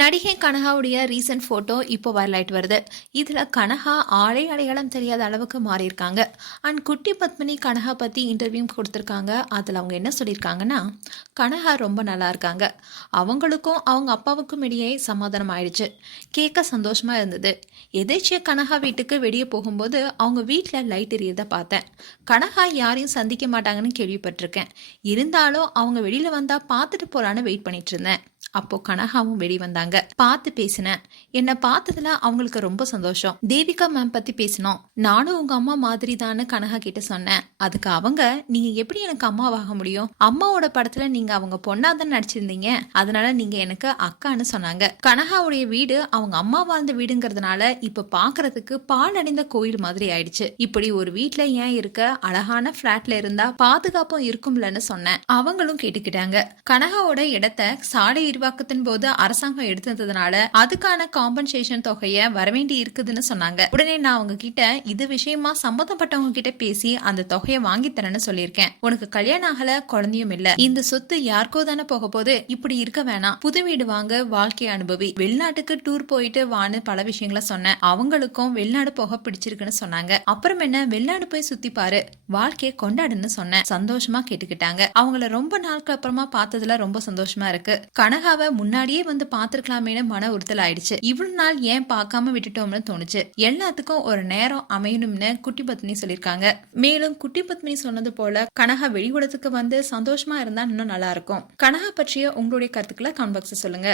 நடிகை கனகாவுடைய recent photo இப்போ வைரலாயிட்டு வருது. இதில் கனகா ஆளே அடையாளம் தெரியாத அளவுக்கு மாறியிருக்காங்க. அண்ட் குட்டி பத்மினி கனகா பற்றி இன்டர்வியூ கொடுத்துருக்காங்க. அதில் அவங்க என்ன சொல்லியிருக்காங்கன்னா கனகா ரொம்ப நல்லா இருக்காங்க. அவங்களுக்கும் அவங்க அப்பாவுக்கும் இடையே சமாதானம் ஆயிடுச்சு. கேட்க சந்தோஷமாக இருந்தது. எதேச்சிய கனகா வீட்டுக்கு வெளியே போகும்போது அவங்க வீட்டில் லைட் எரியதை பார்த்தேன். கனகா யாரையும் சந்திக்க மாட்டாங்கன்னு கேள்விப்பட்டிருக்கேன். இருந்தாலும் அவங்க வெளியில் வந்தால் பார்த்துட்டு போகலான்னு வெயிட் பண்ணிட்டு இருந்தேன். அப்போ கனகாவும் வெளி வந்தாங்க. பார்த்து பேசினேன். என்னை பார்த்ததுல அவங்களுக்கு ரொம்ப சந்தோஷம். தேவிகா மேம் பத்தி பேசினோம். நானும் உங்க அம்மா மாதிரி தான் கனகா கிட்ட சொன்னேன். அதுக்கு அவங்க நீங்க எப்படி எனக்கு அம்மாவாக முடியும்? அம்மாவோட படத்துல நீங்க அவங்க பொண்ணா தான் நடிச்சிருந்தீங்க? அதனால நீங்க எனக்கு அக்கான்னு சொன்னாங்க. கனகாவுடைய வீடு அவங்க அம்மா வாழ்ந்த வீடுங்கிறதுனால இப்ப பாக்குறதுக்கு பால் அடைந்த கோயில் மாதிரி ஆயிடுச்சு. இப்படி ஒரு வீட்டுல ஏன் இருக்க? அழகான பிளாட்ல இருந்தா பாதுகாப்பும் இருக்கும்லன்னு சொன்னேன். அவங்களும் கேட்டுக்கிட்டாங்க. கனகாவோட இடத்த சாலை விரிவாக்கத்தின் போது அரசாங்கம் எடுத்ததுனால அதுக்கான காம்பன்சேஷன் தொகையை வரவேண்டி இருக்குதுன்னு சொன்னாங்க. உடனே நான் அவங்க கிட்ட இது விஷயமா சம்பந்தப்பட்டவங்க கிட்ட பேசி அந்த தொகையை வாங்கி தரேன்னு சொல்லியிருக்கேன். உனக்கு கல்யாணம் ஆகல குழந்தையும் இல்ல. இந்த சொத்து யாருக்கோ தானே போக போது இப்படி இருக்க வேணாம். புது வீடு வாங்க வாழ்க்கை அனுபவி. வெளிநாட்டுக்கு டூர் போயிட்டு வான்னு பல விஷயங்களை சொன்னேன். அவங்களுக்கும் வெளிநாடு போக பிடிச்சிருக்குன்னு சொன்னாங்க. அப்புறம் என்ன? வெளிநாடு போய் சுத்தி பாரு. வாழ்க்கையை கொண்டாடுன்னு சொன்னேன். சந்தோஷமா கேட்டுக்கிட்டாங்க. அவங்கள ரொம்ப நாளுக்கு அப்புறமா பார்த்ததுல ரொம்ப சந்தோஷமா இருக்கு. கனகாவை முன்னாடியே வந்து பார்த்திருக்கலாமேனு மன உறுத்தல் ஆயிடுச்சு இவ்வளவு நாள் ஏன் பார்க்காம விட்டுட்டோம்னு தோணுச்சு. எல்லாத்துக்கும் ஒரு நேரம் அமையணும்னு குட்டி பத்மினி சொல்லியிருக்காங்க. மேலும் குட்டி பத்மினி சொன்னது போல கனகா வெளி உலகத்துக்கு வந்து சந்தோஷமா இருந்தா இன்னும் நல்லா இருக்கும். கனகா பற்றிய உங்களுடைய கருத்துக்களை கமெண்ட் பாக்ஸ் சொல்லுங்க.